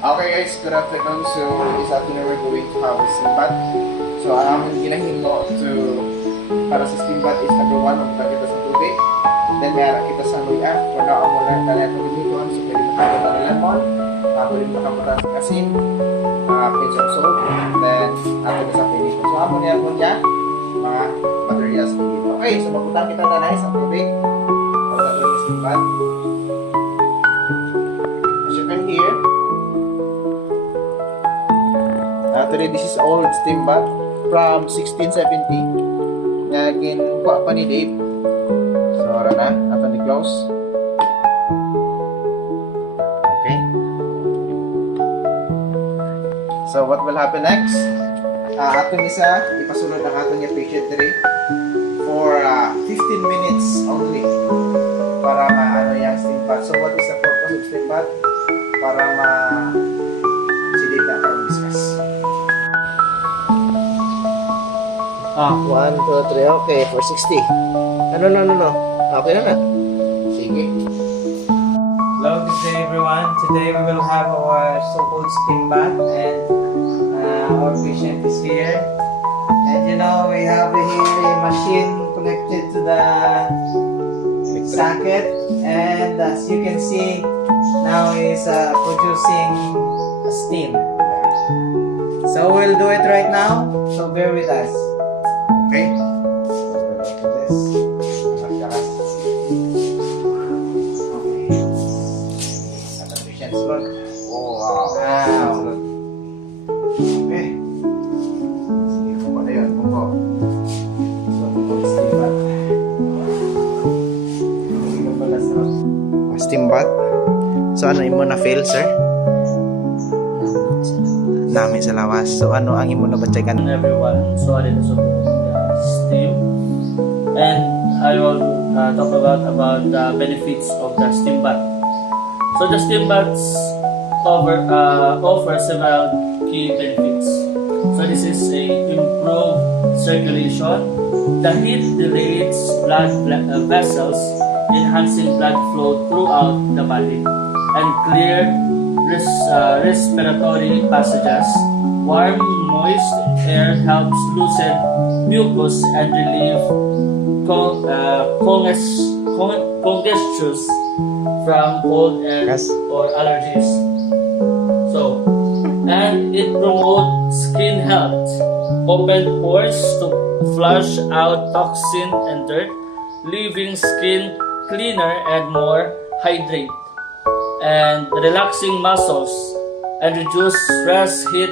Okay guys, good afternoon. So this afternoon we're going to have a steam bath. So ang aming ginahimo para sa steam bath is number 1, magpunta kita sa tubig. Then mayara kita sa luya. Kung na mo lang kaya kung gamiton, so pwede makapunta ng lemon, pwede makapunta ng asin, pinch of salt, then ato na sa pinito. So amo niya mga materials dito. Okay, so magpunta kita tanay sa tubig. Para sa steam bath. As you can hear, today this is old steam bath from 1670 na ginkuha pa ni Dave. So ara na, ato ni close. Okay. So what will happen next? Atong isa ipasulod ang atong yung patient diri for 15 minutes only para maano yung steam bath. So what is the purpose of steam bath? Para si Dave na akong discuss. 1, 2, 3, okay, for 60. No. Okay na. Sige. Hello, good day everyone. Today we will have our so-called steam bath and our patient is here. And you know, we have here a machine connected to the socket, and as you can see, now is producing steam. So we'll do it right now, so bear with us. Okay. Oh, wow. Okay. Sige, kung ano yun, kung ko. So, kung steam bath. Steam bath. So, ano imo na feel, sir? Nami sa lawas. So, ano ang imo na batyagan? Everyone, so I did steam, and I will talk about the benefits of the steam bath. So the steam baths offer several key benefits. So this is a improved circulation. The heat dilates blood vessels, enhancing blood flow throughout the body, and clear respiratory passages. Warm, moist air helps loosen mucus and relieve congestion from cold air or allergies. So, and it promotes skin health. Open pores to flush out toxin and dirt, leaving skin cleaner and more hydrated. And relaxing muscles and reduce stress, heat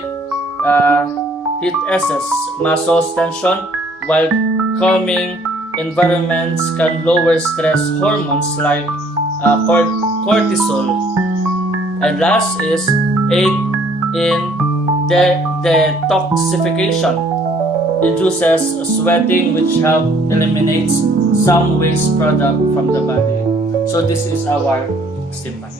excess, muscles tension, while calming environments can lower stress hormones like cortisol. And last is aid in detoxification. Reduces sweating, which help eliminates some waste product from the body. So this is our steam bath.